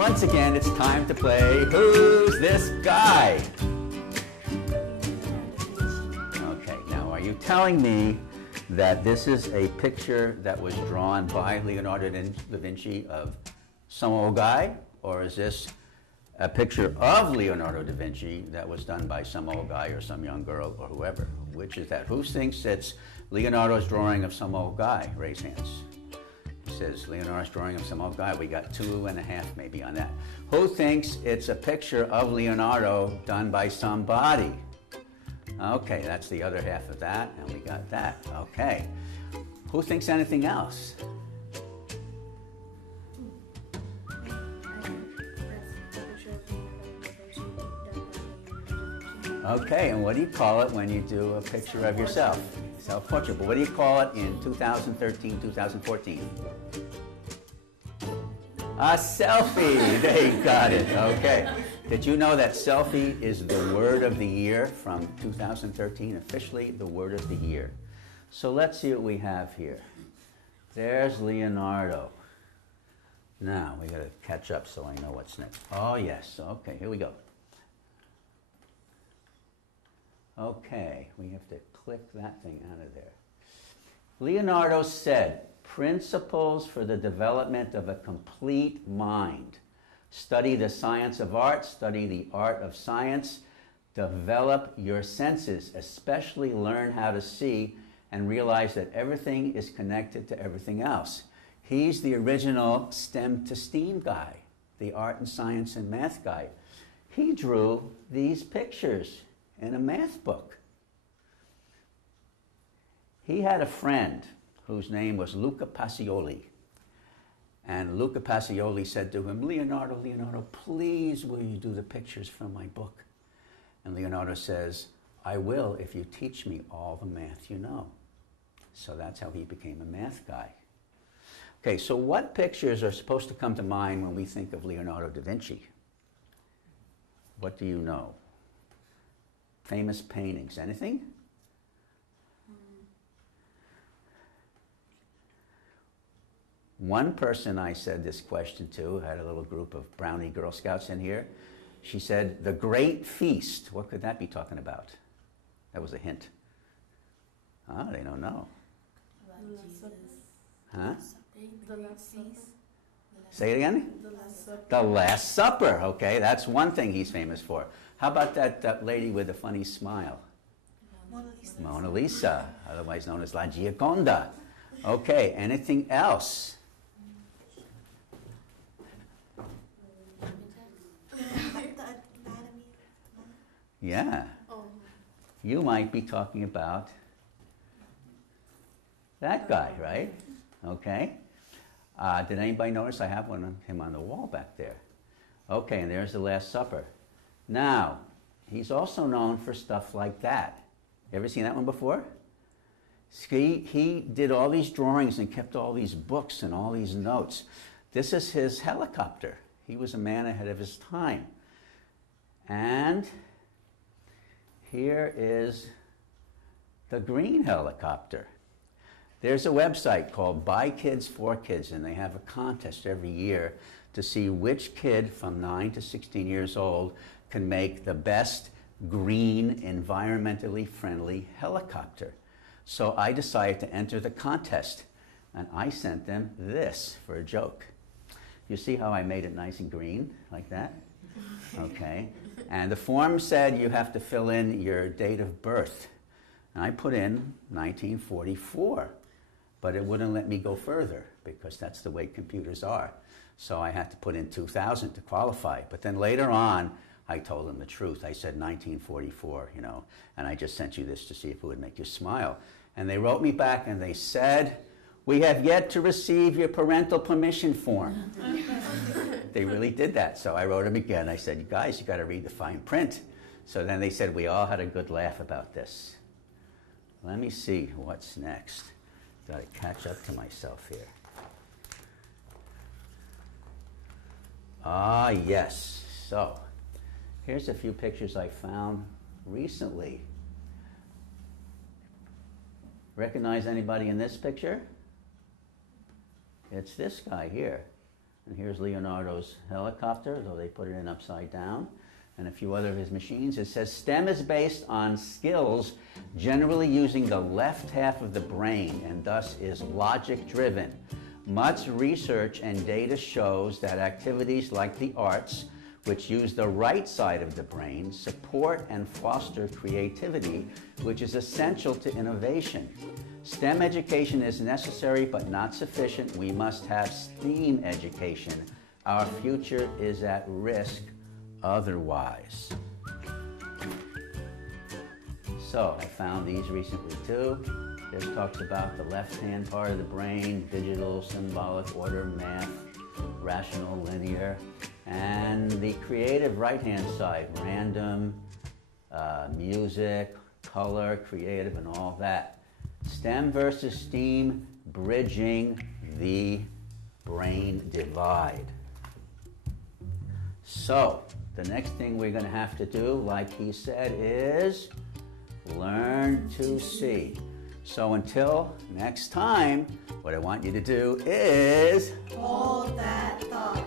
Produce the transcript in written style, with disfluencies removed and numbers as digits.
once again, it's time to play Who's This Guy? Okay, now are you telling me that this is a picture that was drawn by Leonardo da Vinci of some old guy? Or is this a picture of Leonardo da Vinci that was done by some old guy or some young girl or whoever? Which is that? Who thinks it's Leonardo's drawing of some old guy? Raise hands. It says Leonardo's drawing of some old guy. We got 2.5 maybe on that. Who thinks it's a picture of Leonardo done by somebody? Okay, that's the other half of that, and we got that. Okay. Who thinks anything else? Okay, and what do you call it when you do a picture of yourself? Self-portrait. But what do you call it in 2013, 2014? A selfie. They got it. Okay. Did you know that selfie is the word of the year from 2013? Officially the word of the year. So let's see what we have here. There's Leonardo. Now, we got to catch up so I know what's next. Oh, yes. Okay, here we go. Okay, we have to click that thing out of there. Leonardo said, principles for the development of a complete mind. Study the science of art, study the art of science, develop your senses, especially learn how to see and realize that everything is connected to everything else. He's the original STEM to STEAM guy, the art and science and math guy. He drew these pictures in a math book. He had a friend whose name was Luca Pacioli. And Luca Pacioli said to him, Leonardo, please will you do the pictures from my book? And Leonardo says, I will if you teach me all the math you know. So that's how he became a math guy. Okay, so what pictures are supposed to come to mind when we think of Leonardo da Vinci? What do you know? Famous paintings. Anything? One person I said this question to, had a little group of brownie Girl Scouts in here. She said, the Great Feast. What could that be talking about? That was a hint. Ah, they don't know. Huh? The Last Supper. Say it again? The Last Supper. The Last Supper. Okay, that's one thing he's famous for. How about that lady with the funny smile? Mona Lisa. Mona Lisa, otherwise known as La Gioconda. Okay, anything else? Yeah. Oh. You might be talking about that guy, right? Okay. Did anybody notice I have one of him on the wall back there? Okay, and there's the Last Supper. Now, he's also known for stuff like that. You ever seen that one before? He did all these drawings and kept all these books and all these notes. This is his helicopter. He was a man ahead of his time. And here is the green helicopter. There's a website called By Kids for Kids, and they have a contest every year to see which kid from 9 to 16 years old can make the best green, environmentally friendly helicopter. So I decided to enter the contest, and I sent them this for a joke. You see how I made it nice and green, like that? Okay. And the form said you have to fill in your date of birth. And I put in 1944, but it wouldn't let me go further because that's the way computers are. So I had to put in 2000 to qualify. But then later on, I told them the truth. I said 1944, you know, and I just sent you this to see if it would make you smile. And they wrote me back and they said, we have yet to receive your parental permission form. They really did that. So I wrote them again. I said, you guys, you got to read the fine print. So then they said, we all had a good laugh about this. Let me see what's next. Got to catch up to myself here. Ah, yes. So here's a few pictures I found recently. Recognize anybody in this picture? It's this guy here. And here's Leonardo's helicopter, though they put it in upside down, and a few other of his machines. It says STEM is based on skills generally using the left half of the brain and thus is logic driven. Much research and data shows that activities like the arts, which use the right side of the brain, support and foster creativity, which is essential to innovation. STEM education is necessary but not sufficient. We must have STEAM education. Our future is at risk otherwise. So I found these recently too. This talks about the left-hand part of the brain, digital, symbolic, order, math, rational, linear, and the creative right-hand side, random, music, color, creative, and all that. STEM versus STEAM, bridging the brain divide. So, the next thing we're going to have to do, like he said, is learn to see. So until next time, what I want you to do is Hold that thought.